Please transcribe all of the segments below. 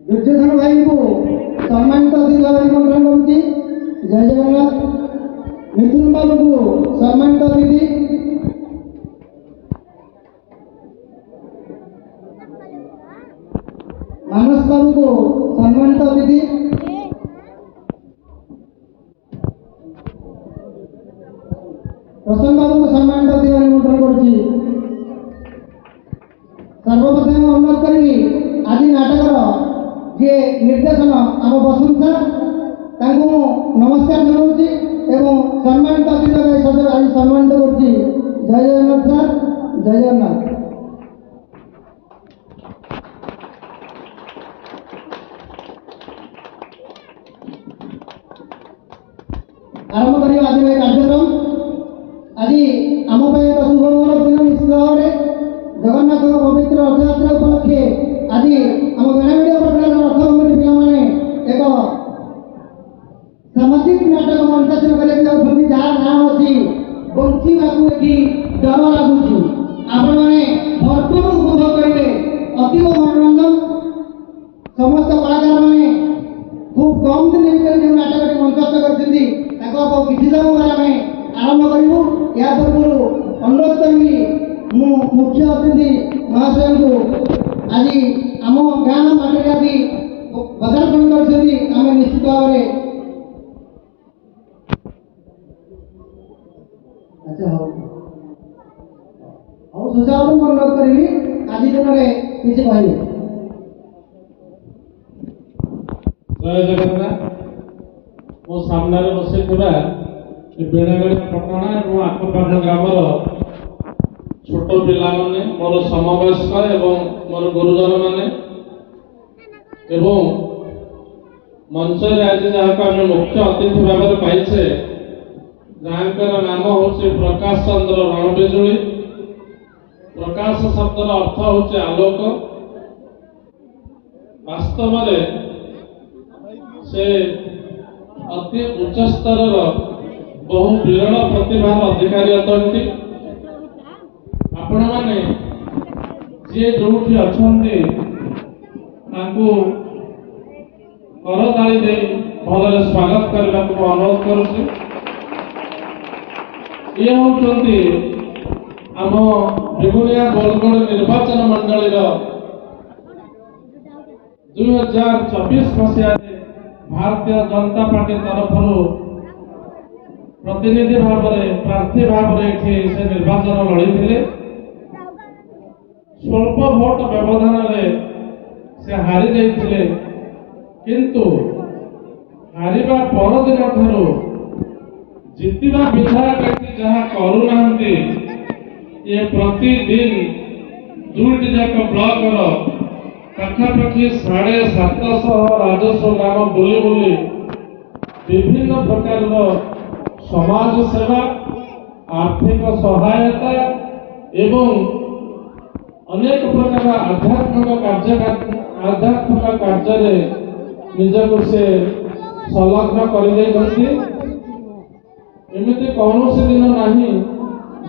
दुर्योधन भाई को सम्मानित अतिथि भाव निमंत्रण करुच्ची। जय जगन्नाथ। मिथुन बाबू को सम्मानित अतिथि, मानस बाबू को सम्मानित अतिथि, प्रसन्न बाबू को सम्मानित अतिथि भाव निमंत्रण करुच्ची। सर्वप्रथम अनुरोध करी आज नाटकर जे निर्देशन आम बसंत सर नमस्कार जनाऊँगी एवं सम्मानित अतिथि सदर आज सम्मानित करुच्ची। जय जगन्नाथ सर, जय जगन्नाथ। आरंभ कर आज कार्यक्रम। आज आम एक शुभ मुहूर्त दिन निश्चित भाव में जगन्नाथ पवित्र रथयात्रा उपलक्षे आज आम बेनामीडिया पटना रथ कमिटी पिलाने एक सामाजिक नाटक मंचासन करके जहाँ नाम अच्छी बंचाक ये डर लगुच आपण मैंने भरपूर उपभोग करेंगे। अतीव मनोरंजन समस्त कलाकार मैंने खूब कम दिन भर जो नाटक मंचस्थ करते किसी समय आरंभ करूँ। या पूर्व अनुरोध करी मुख्य अतिथि महाशय को आज आम गाँ पाटे आदि पदार्पण कर निश्चित भाव में अच्छा हाँ सुशासन को अनुरोध करी आज दिन में किसी कहले। जय जगन्नाथ। मो सामने बसी बेणागढ़ पटना और आखपाख ग्रामर छोट पिला माने मोर समवयस्क एवं मोर गुरुजन माने एवं मंच आज जहाँ आम मुख्य अतिथि भाव में पाइछे जहाँकर नाम हूँ प्रकाश चंद्र रणबिजुली। प्रकाश शब्दर अर्थ हूँ आलोक। वास्तव में से अति उच्च स्तर बहु विरल प्रतिभार अधिकारी अटंती। आपण मैंने जी जो अच्छा करताली दे भल स्वागत करने को अनुरोध करुच्ची। ये होती आम बेगुनिया बोलगढ़ निर्वाचन मंडल 2024 मसीह भारतीय जनता पार्टी तरफ प्रतिनिधि भाव में प्रार्थी भाव में से निर्वाचन लड़ी स्वल्प भोट व्यवधान से हारी जाते किंतु हारिबा परदिन ठारू जितवा विधायक जहाँ करूना ये प्रतिदिन दुईटी जाक ब्लॉक पाखापाखि 750 राजस्व ग्राम बुली बुली विभिन्न प्रकार समाज सेवा आर्थिक सहायता एवं अनेक प्रकार आध्यात्मिक कार्य निजक से संलग्न कर एमती कौन दिन ना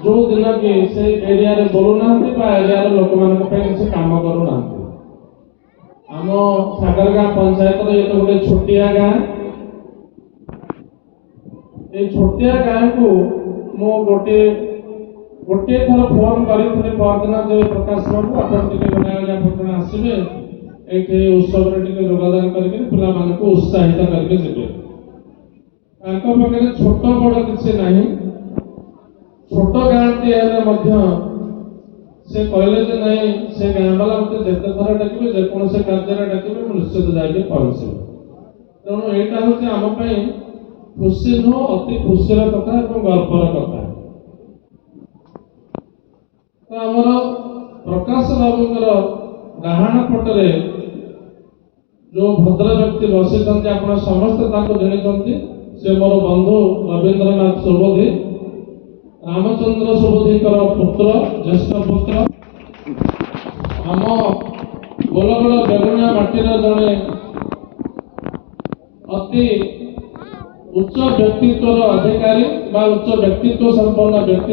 जो दिन कि से एरिया रे बोलूना एरिया लोक मान किसी काम करूना। आम सागरगाँ पंचायत ये तो गोटे छोटिया गाँ। ये छोटिया गाँ को मु गोटे थर फोन करी परदिन जो प्रकाश बाबू आप आसवे ये उत्सव योगदान करके पिला को उत्साहित करके जी पाखे छोट बड़ किसी ना छोट गाँटी से कहले जे नहीं से गाँ वाला मत जिते थर डाके जेकोसी कार्य डाके निश्चित जाके पहुँचे। तेणु यहाँ हूँ आम खुशी नुह अति खुशी कथा और गर्वर कथा। तो आमर प्रकाश बाबूर डाहाण पटरे जो भद्र व्यक्ति बसी आप समस्ते जानी से मोर बंधु रवींद्रनाथ सुबोधी रामचंद्र सुबोधी पुत्र ज्येष्ठ पुत्र आम बोलगढ़ बेगुनिया माटीर जड़े अति उच्च व्यक्तित्व अधिकारी उच्च व्यक्तित्व संपन्न व्यक्ति